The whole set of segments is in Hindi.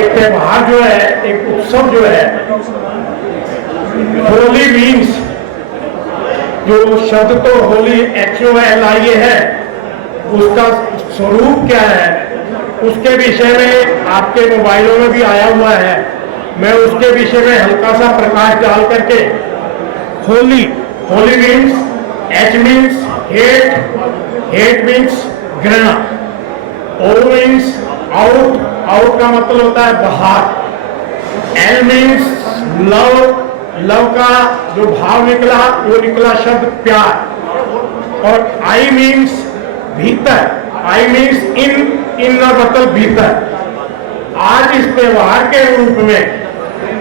एक त्योहार जो है, एक उत्सव जो है, होली मीन्स, जो शब्द तो होली HOLI है, उसका स्वरूप क्या है, उसके विषय में आपके मोबाइलों में भी आया हुआ है। मैं उसके विषय में हल्का सा प्रकाश डाल करके, Holi means, H means hate means घृणा, O मीन्स आउट का मतलब होता है बाहर, L मीन्स लव का जो भाव निकला वो निकला शब्द प्यार, और I मीन्स भीतर, I मीन्स इनर मतलब भीतर। आज इस त्योहार के रूप में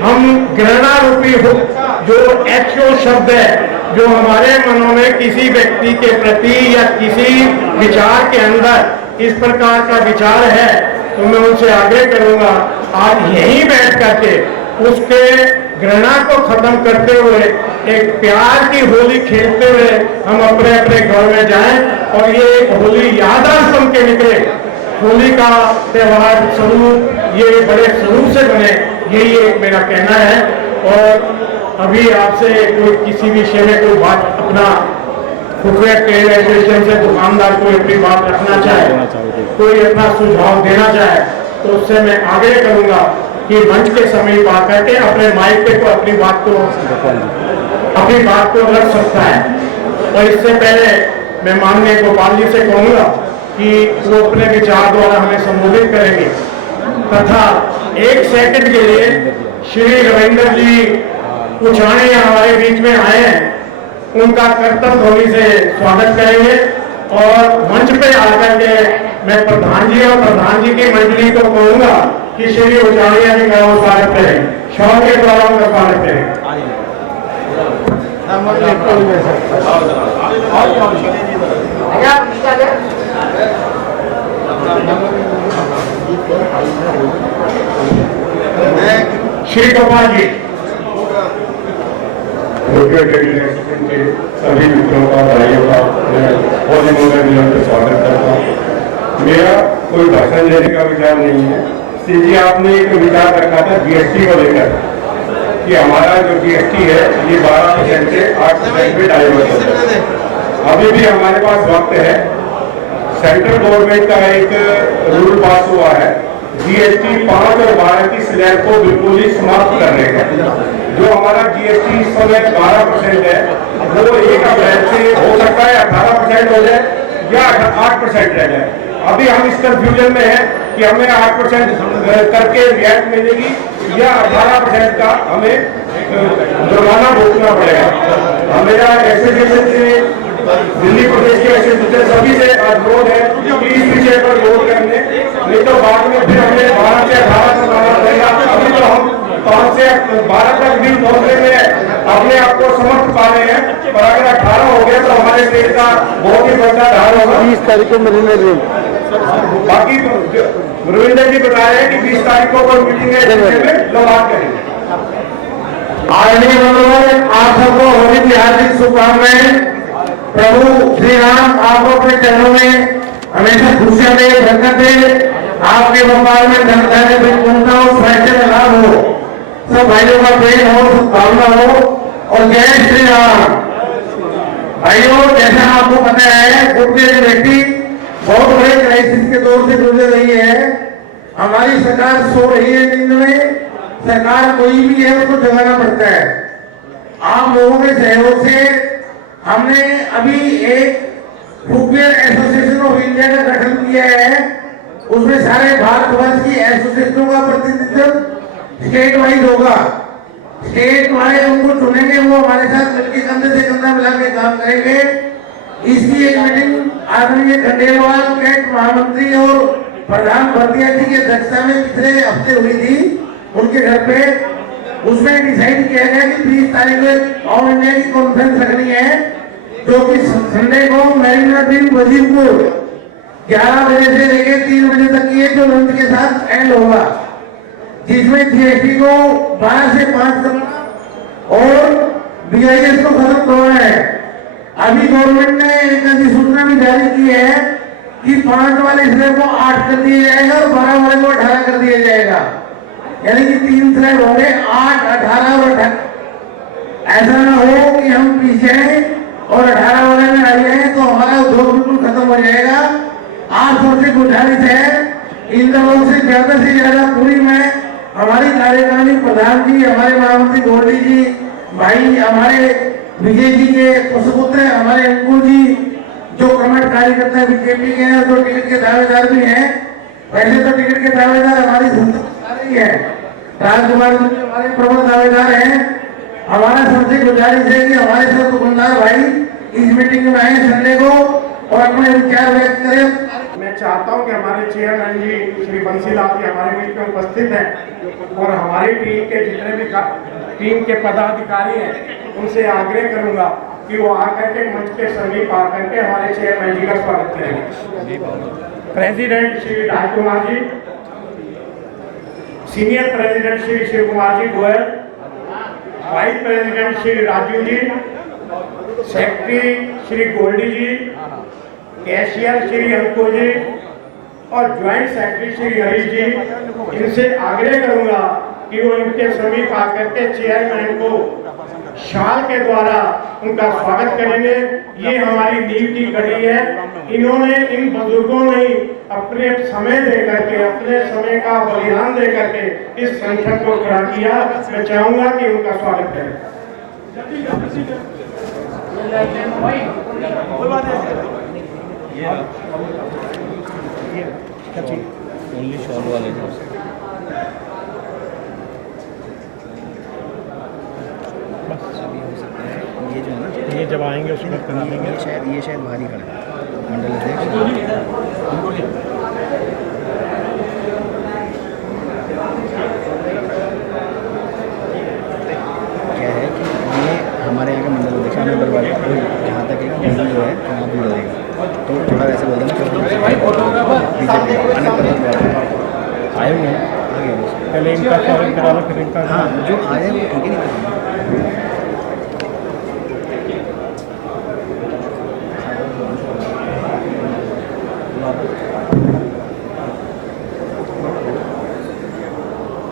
हम घृणा रूपी हो जो HO शब्द है, जो हमारे मनों में किसी व्यक्ति के प्रति या किसी विचार के अंदर इस प्रकार का विचार है, तो मैं उनसे आग्रह करूंगा आज यहीं बैठ करके उसके घृणा को खत्म करते हुए एक प्यार की होली खेलते हुए हम अपने अपने घर में जाएं, और ये एक होली यादगार बन के निकले। होली का त्योहार स्वरूप ये बड़े स्वरूप से बने, यही एक मेरा कहना है। और अभी आपसे कोई किसी विषय में कोई बात अपना फुटवेयर ट्रेड एसोसिएशन से दुकानदार कोई अपनी बात रखना चाहे, कोई अपना सुझाव देना चाहे, तो उससे मैं आग्रह करूंगा कि मंच के समीप आकर के अपने माइक पे को अपनी बात को रख सकता है। और इससे पहले मैं माननीय गोपाल जी से कहूंगा कि वो अपने विचार द्वारा हमें संबोधित करेंगे, तथा 1 सेकंड के लिए श्री रविंद्र जी पुछाणी हमारे बीच में आए हैं, उनका कर्तव्य ध्वनि से स्वागत करेंगे। और मंच पे आकर के मैं प्रधान जी और प्रधान जी की मंडली को कहूंगा कि श्री उचाणिया जी का वो स्वागत करें, शौक के द्वारा उनका स्वागत करें। श्री गोपाल जी। के सभी मित्रों का, भाइयों का मैं बहुत ही स्वागत करता हूँ। मेरा कोई भाषण देने का विचार नहीं है। श्री जी आपने एक विचार रखा था GST को लेकर कि हमारा जो GST है ये 12% से 8% में डाइवर्ट होता है। अभी भी हमारे पास वक्त है। सेंट्रल गवर्नमेंट का एक रूल पास हुआ है GST 5 और 12 की स्लैब को बिल्कुल ही समाप्त करने का। जो हमारा GST इस समय 12% है, वो 1 अप्रैल से हो सकता है 18% हो जाए या 8% रह जाए। अभी हम इस कंफ्यूजन में हैं कि हमें 8% करके रियायत मिलेगी या 18% का हमें जुर्माना भुगतना पड़ेगा। मेरा एसोसिएशन से, दिल्ली प्रदेश के एसोसिएशन सभी से अनुरोध है कि इस विषय पर गौर करने, नहीं तो बाद में फिर हमें 12 से 18 तक लाना पड़ेगा। अभी तो हम 5 से 12 तक बिल पहुंचने में अपने आप को समर्थ पा रहे हैं, पर अगर 18 हो गया तो हमारे देश का बहुत ही बड़ा धार होगा। 20 तारीख को मिलेंगे। बाकी रविंद्र जी बता रहे हैं कि 20 तारीख को कोई मीटिंग है, में लोग बात करेंगे। आप सबको होली की हार्दिक शुभकामनाएं। प्रभु श्री राम आपको अपने चरणों में हमेशा खुशियां दे, बरकत दे, आपके व्यापार में धनता हो, स्वास्थ्य लाभ हो, सब भाइयों का प्रेम हो, सद्भावना हो, और जय श्री राम। भाइयों, जैसा आपको पता है गुरुदेव व्यक्ति बहुत बड़े क्राइसिस के दौर से गुजर रही है। हमारी सरकार सो रही है नींद में। सरकार कोई भी है उसको जगाना पड़ता है। आप लोगों के सहयोग से हमने अभी एक फुटवेयर एसोसिएशन ऑफ इंडिया का गठन किया है। उसमें सारे भारतवर्ष की एसोसिएशनों का प्रतिनिधित्व स्टेट वाइज होगा। स्टेट वाले उनको चुनेंगे, वो हमारे साथ मिलकर कंधे से कंधा मिला के काम करेंगे। इसकी एक मीटिंग आदरणीय खंडेलवाल कैट महामंत्री और प्रधान भरतिया जी की अध्यक्षता में पिछले हफ्ते हुई थी उनके घर पे। उसमें डिसाइड किया गया कि 20 तारीख को ऑल इंडिया की कॉन्फ्रेंस रखनी है, जो कि संडे को मैरिना दिन वजीरपुर 11 बजे से लेकर 3 बजे तक की है, जो लंच के साथ एंड होगा, जिसमें GST को 12 से 5 करना और BIS को खत्म करना है। अभी गवर्नमेंट ने एक अधिसूचना भी जारी की है कि 5 वाले स्लैब को 8 कर दिया जाएगा और 12 वाले को 18 कर दिया जाएगा। यानी कि 3 स्लैब होंगे 8, 18 और 18। ऐसा ना हो कि हम पीछे और 18 वाले में रह जाए तो हमारा उद्योग बिल्कुल खत्म हो जाएगा। आप सबसे गुजारिश है, इन लोगों से ज्यादा पूरी में हमारी कार्यकारिणी प्रधान जी, हमारे महामंत्री गोल्डी जी, भाई हमारे विजय जी के पुष्पुत्र हमारे अंकुर जी, जो कमेंट कार्यकर्ता बीजेपी के हैं, जो टिकट के दावेदार भी हैं। पहले तो टिकट के दावेदार हमारी संस्था ही है, राजकुमार जी हमारे प्रबल दावेदार हैं। हमारा सबसे गुजारिश है कि हमारे सब दुकानदार भाई इस मीटिंग में आए संडे को और अपने विचार व्यक्त करें। मैं चाहता हूं कि हमारे चेयरमैन जी श्री बंसीलाल जी हमारे बीच में उपस्थित हैं और हमारी टीम के जितने भी टीम के पदाधिकारी हैं उनसे आग्रह करूंगा कि वो आकर के मंच के समीप आकर के हमारे चेयरमैन जी का स्वागत करेंगे। President Shri Rajkumar ji, senior president Shri Shiv Kumar ji Goyal, vice president Shri Raju ji, secretary Shri Goldy जी, कैशियर श्री अंकुर जी और ज्वाइंट सेक्रेटरी श्री हरीश जी, इनसे आग्रह करूंगा कि वो इनके समीप आकर के चेयरमैन को शाल के द्वारा उनका स्वागत करेंगे। ये हमारी नींव की कड़ी है। इन्होंने, इन बुजुर्गों ने अपने समय दे करके, अपने समय का बलिदान दे करके इस संगठन को खड़ा किया। मैं चाहूंगा कि उनका स्वागत करें। ओनली शॉल वाले ये जो है ना, ये जब आएंगे उसके बाद करा देंगे। ये शायद भारी खड़ा है मंडल अध्यक्ष। क्या है कि ये हमारे यहाँ का मंडल अध्यक्ष हमें बर्बाद जहाँ तक है कि जो है चुनाव भी लड़ेगा, तो थोड़ा वैसे बोल देना बीजेपी अन्य आए हुए हैं आगे पहले इनका स्वागत करा लो, फिर इनका। हाँ, जो आए वो ठीक है।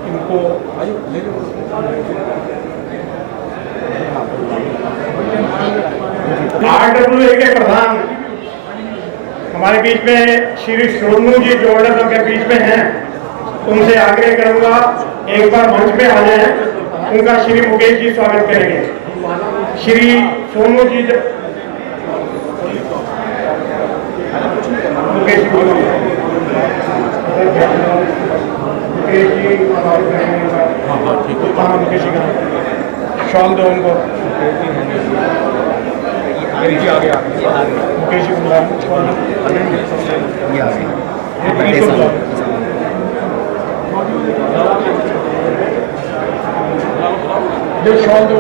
इनको RWA के प्रधान हमारे बीच में श्री सोनू जी जो ऑर्डर के बीच में हैं, उनसे आग्रह करूंगा एक बार मंच पे आ जाए। उनका श्री मुकेश जी स्वागत करेंगे। श्री सोनू जी मुकेश जी का शॉल दो उनको। मुकेश जी को बुला ये आ गए जो शॉल दो।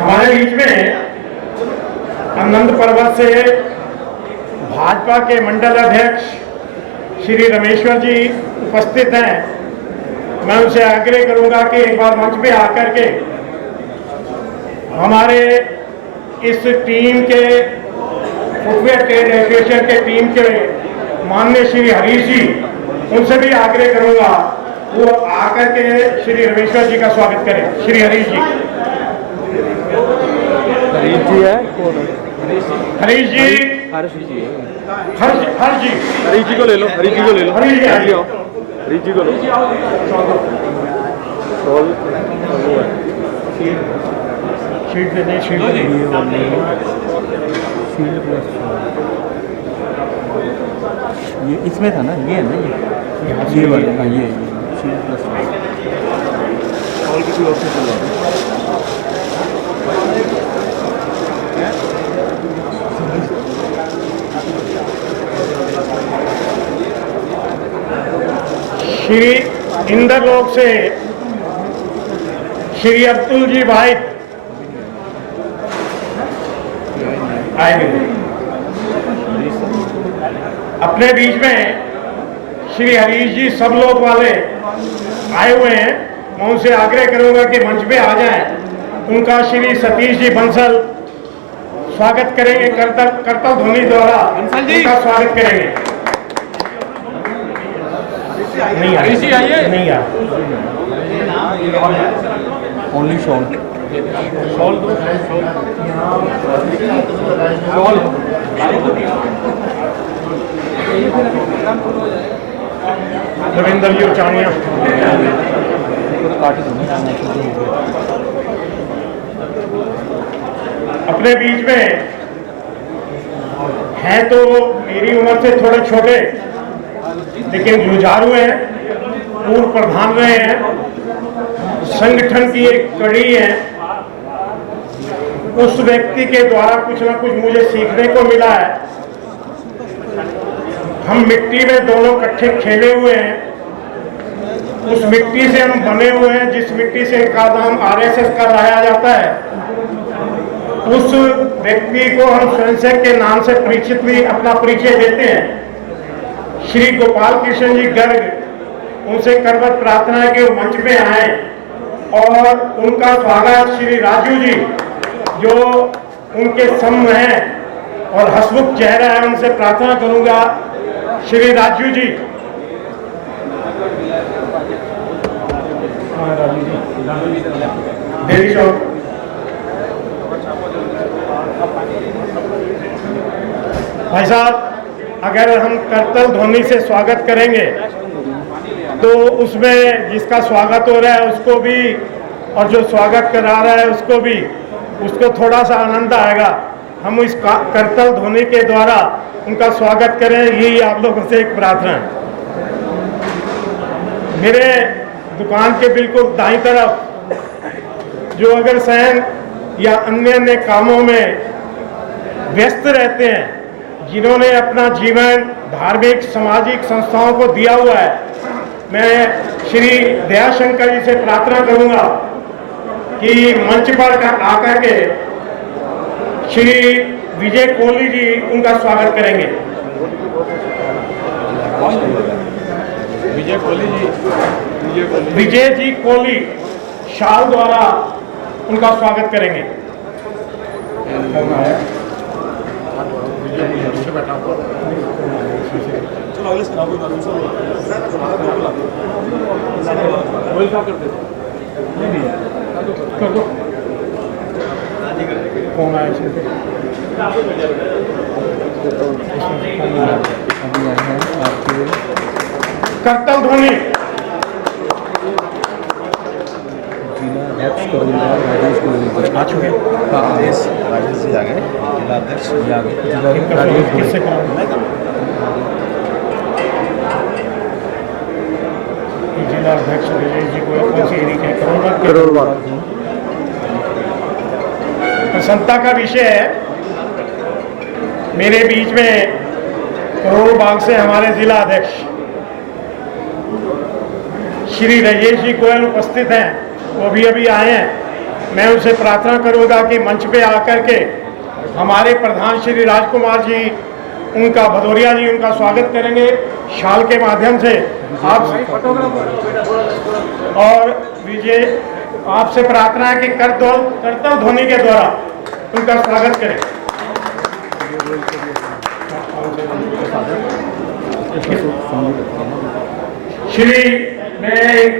हमारे बीच में आनंद पर्वत से भाजपा के मंडल अध्यक्ष श्री रमेश्वर जी उपस्थित हैं। मैं उनसे आग्रह करूंगा कि एक बार मंच पे आकर के हमारे इस टीम के फुटवेयर ट्रेड एसोसिएशन के टीम के माननीय श्री हरीश जी, उनसे भी आग्रह करूंगा वो आकर के श्री रमेश्वर जी का स्वागत करें। श्री हरीश जी। हरीश जी है कौन? हरीश जी, हर्ष जी हर्ष जी, हरीश जी को ले लो, हरीश जी को ले लो, हरीश जी आइए। हरीश जी को लो। शॉल वो है शीट दे दें, शीट शील्ड प्लस ये इसमें था ना, ये है ना, ये वाला। हाँ, ये शील्ड प्लस शॉल किसी और से चल रहा है। श्री इंद्रलोक से श्री अब्दुल जी भाई आएंगे। अपने बीच में श्री हरीश जी सब लोग वाले आए हुए हैं। मैं उनसे आग्रह करूंगा कि मंच पे आ जाएं। उनका श्री सतीश जी बंसल स्वागत करेंगे, करतल ध्वनि द्वारा उनका स्वागत करेंगे। नहीं आइए, नहीं आ ओनली शॉल रविंदर जी उचानिया। अपने बीच में हैं तो मेरी उम्र से थोड़े छोटे, लेकिन जुझारू हैं, पूर्व प्रधान रहे हैं, संगठन की एक कड़ी है। उस व्यक्ति के द्वारा कुछ ना कुछ मुझे सीखने को मिला है। हम मिट्टी में दोनों इकट्ठे खेले हुए हैं, उस मिट्टी से हम बने हुए हैं जिस मिट्टी से इनका नाम आरएसएस का लाया जाता है। उस व्यक्ति को हम स्वयंसेवक के नाम से परिचित भी अपना परिचय देते हैं। श्री गोपाल कृष्ण जी गर्ग, उनसे करवत प्रार्थना है कि वो मंच पे आए और उनका स्वागत श्री राजू जी जो उनके सम्म हैं और हसमुख चेहरा है, उनसे प्रार्थना करूंगा श्री राजू जी। देवी चौक। भाई साहब, अगर हम करतल ध्वनि से स्वागत करेंगे तो उसमें जिसका स्वागत हो रहा है उसको भी और जो स्वागत करा रहा है उसको भी, उसको थोड़ा सा आनंद आएगा। हम इस करतल ध्वनि के द्वारा उनका स्वागत करें, यही आप लोगों से एक प्रार्थना है। मेरे दुकान के बिल्कुल दाईं तरफ जो अगर सहन या अन्य अन्य कामों में व्यस्त रहते हैं, जिन्होंने अपना जीवन धार्मिक सामाजिक संस्थाओं को दिया हुआ है, मैं श्री दयाशंकर जी से प्रार्थना करूंगा कि मंच पर आकर के श्री विजय कोहली जी उनका स्वागत करेंगे। विजय जी कोहली शाल द्वारा उनका स्वागत करेंगे। कौन आया? करतल ध्वनि आ चुके। राजेश जी आ गए, जिला अध्यक्ष आ गए। किससे जिला अध्यक्ष राजेश जी को कौन सी एरिया करोड़बाग। प्रसन्नता का विषय है, मेरे बीच में करोड़बाग से हमारे जिला अध्यक्ष श्री राजेश जी गोयल उपस्थित हैं, वो भी अभी आए हैं। मैं उनसे प्रार्थना करूंगा कि मंच पे आकर के हमारे प्रधान श्री राजकुमार जी, उनका भदौरिया जी उनका स्वागत करेंगे शाल के माध्यम से। आप और विजय, आपसे प्रार्थना है कि करतल ध्वनि के द्वारा उनका स्वागत करें। श्री, मैं एक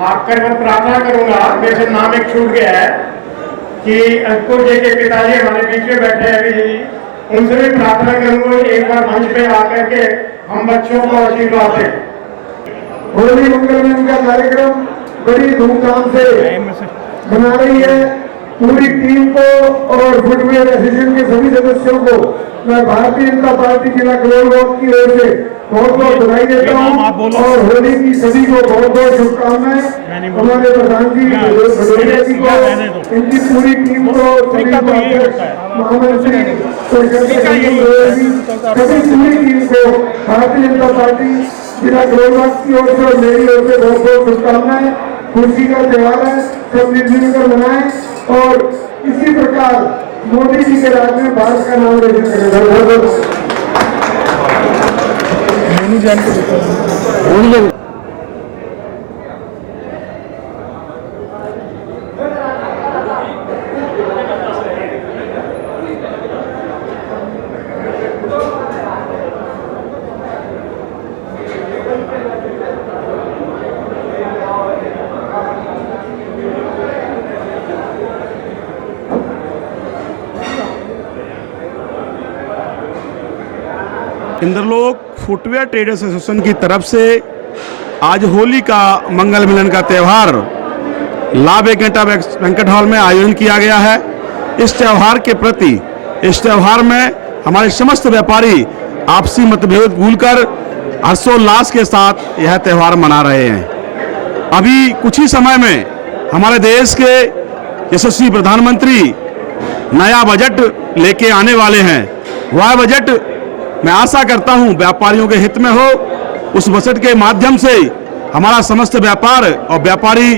हाथ कर प्रार्थना करूंगा, मेरे से नाम एक छूट गया है कि अंकुर जी के पिताजी हमारे बीच में बैठे हैं अभी, उनसे भी प्रार्थना करूंगा एक बार मंच पे आकर के हम बच्चों को आशीर्वाद दें। होली मंगलम का कार्यक्रम बड़ी धूमधाम से बना रही है पूरी टीम को और फुटवेयर एसोसिएशन के सभी सदस्यों को मैं भारतीय जनता पार्टी जिला करोड़बाग की ओर से बहुत बहुत बधाई देता हूँ और होली की सभी को बहुत बहुत शुभकामनाएं। हमारे प्रधान जी भदौरिया जी को, इनकी पूरी टीम को, महामंत्री सभी पूरी टीम को भारतीय जनता पार्टी जिला करोड़बाग की ओर से और मेरी ओर से बहुत बहुत शुभकामनाएं। खुशी का त्योहार है, सब मिलजुल कर मनाएं और इसी प्रकार मोदी जी के राज में भारत का नाम रोशन करें। इंद्रलोक फुटवेयर ट्रेडर्स एसोसिएशन की तरफ से आज होली का मंगल मिलन का त्यौहार लाभ एकटा बैंक्वेट हॉल में आयोजन किया गया है। इस त्यौहार के प्रति इस त्यौहार में हमारे समस्त व्यापारी आपसी मतभेद भूलकर हर्षोल्लास के साथ यह त्यौहार मना रहे हैं। अभी कुछ ही समय में हमारे देश के यशस्वी प्रधानमंत्री नया बजट लेके आने वाले हैं। वह बजट मैं आशा करता हूं व्यापारियों के हित में हो। उस बजट के माध्यम से हमारा समस्त व्यापार और व्यापारी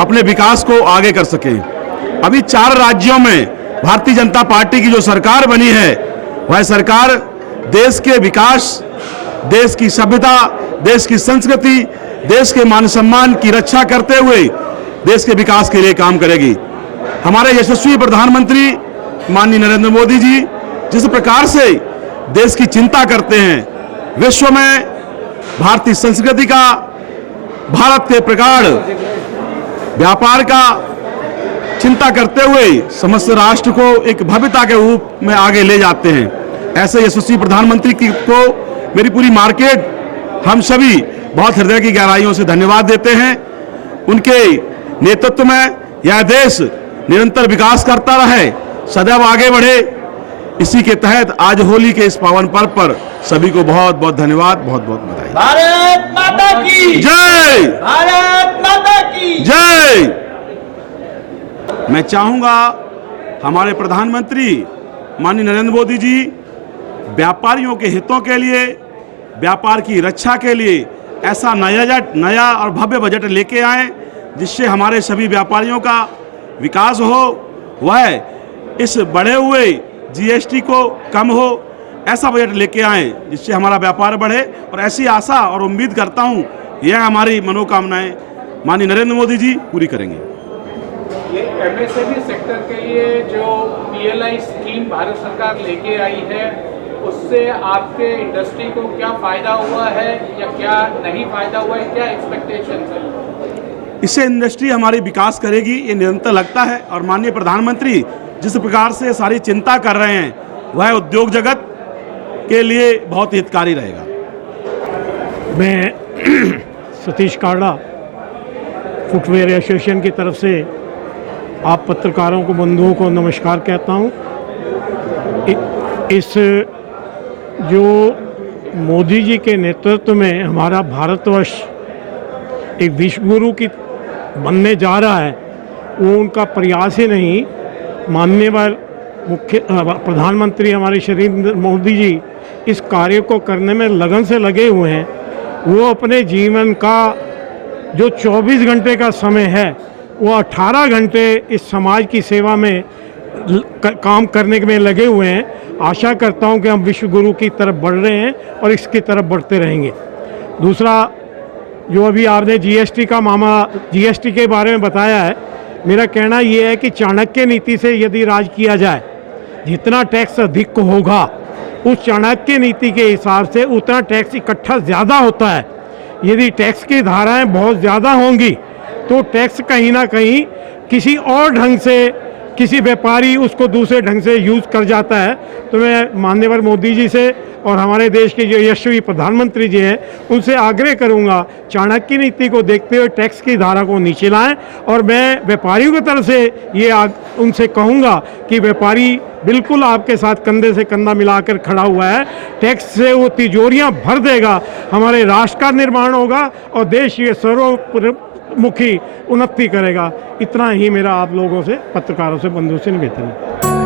अपने विकास को आगे कर सकें। अभी 4 राज्यों में भारतीय जनता पार्टी की जो सरकार बनी है वह सरकार देश के विकास, देश की सभ्यता, देश की संस्कृति, देश के मान सम्मान की रक्षा करते हुए देश के विकास के लिए काम करेगी। हमारे यशस्वी प्रधानमंत्री माननीय नरेंद्र मोदी जी जिस प्रकार से देश की चिंता करते हैं, विश्व में भारतीय संस्कृति का, भारत के प्रगाढ़ व्यापार का चिंता करते हुए समस्त राष्ट्र को एक भव्यता के रूप में आगे ले जाते हैं। ऐसे यशस्वी प्रधानमंत्री को मेरी पूरी मार्केट, हम सभी बहुत हृदय की गहराइयों से धन्यवाद देते हैं। उनके नेतृत्व में यह देश निरंतर विकास करता रहे, सदैव आगे बढ़े। इसी के तहत आज होली के इस पावन पर्व पर सभी को बहुत बहुत धन्यवाद, बहुत बहुत बधाई। भारत माता की जय, भारत माता की जय। मैं चाहूंगा हमारे प्रधानमंत्री माननीय नरेंद्र मोदी जी व्यापारियों के हितों के लिए, व्यापार की रक्षा के लिए ऐसा नया और भव्य बजट लेके आए जिससे हमारे सभी व्यापारियों का विकास हो। वह इस बढ़े हुए जीएसटी को कम हो, ऐसा बजट लेके आए जिससे हमारा व्यापार बढ़े। और ऐसी आशा और उम्मीद करता हूं यह हमारी मनोकामनाएं माननीय नरेंद्र मोदी जी पूरी करेंगे। ये एमएसएमई सेक्टर के लिए जो पीएलआई स्कीम भारत सरकार लेके आई है, उससे आपके इंडस्ट्री को क्या फायदा हुआ है या क्या नहीं फायदा हुआ है, क्या एक्सपेक्टेशन है? इससे इंडस्ट्री हमारी विकास करेगी, ये निरंतर लगता है। और माननीय प्रधानमंत्री जिस प्रकार से सारी चिंता कर रहे हैं वह उद्योग जगत के लिए बहुत हितकारी रहेगा। मैं सतीश काड़ा फुटवेयर एसोसिएशन की तरफ से आप पत्रकारों को, बंधुओं को नमस्कार कहता हूं। इस जो मोदी जी के नेतृत्व में हमारा भारतवर्ष एक विश्व गुरु की बनने जा रहा है, वो उनका प्रयास ही नहीं। माननीय मुख्य प्रधानमंत्री हमारे श्री मोदी जी इस कार्य को करने में लगन से लगे हुए हैं। वो अपने जीवन का जो 24 घंटे का समय है वो 18 घंटे इस समाज की सेवा में काम करने में लगे हुए हैं। आशा करता हूं कि हम विश्व गुरु की तरफ बढ़ रहे हैं और इसकी तरफ बढ़ते रहेंगे। दूसरा, जो अभी आपने जीएसटी के बारे में बताया है, मेरा कहना ये है कि चाणक्य नीति से यदि राज किया जाए, जितना टैक्स अधिक होगा उस चाणक्य नीति के हिसाब से उतना टैक्स इकट्ठा ज़्यादा होता है। यदि टैक्स की धाराएं बहुत ज़्यादा होंगी तो टैक्स कहीं ना कहीं किसी और ढंग से किसी व्यापारी उसको दूसरे ढंग से यूज़ कर जाता है। तो मैं माननीय मोदी जी से और हमारे देश के जो यशस्वी प्रधानमंत्री जी हैं उनसे आग्रह करूंगा, चाणक्य नीति को देखते हुए टैक्स की धारा को नीचे लाएं। और मैं व्यापारियों की तरफ से ये उनसे कहूंगा कि व्यापारी बिल्कुल आपके साथ कंधे से कंधा मिलाकर खड़ा हुआ है। टैक्स से वो तिजोरियां भर देगा, हमारे राष्ट्र का निर्माण होगा और देश ये सर्वमुखी उन्नति करेगा। इतना ही मेरा आप लोगों से, पत्रकारों से, बंधुओं से निवेदन है।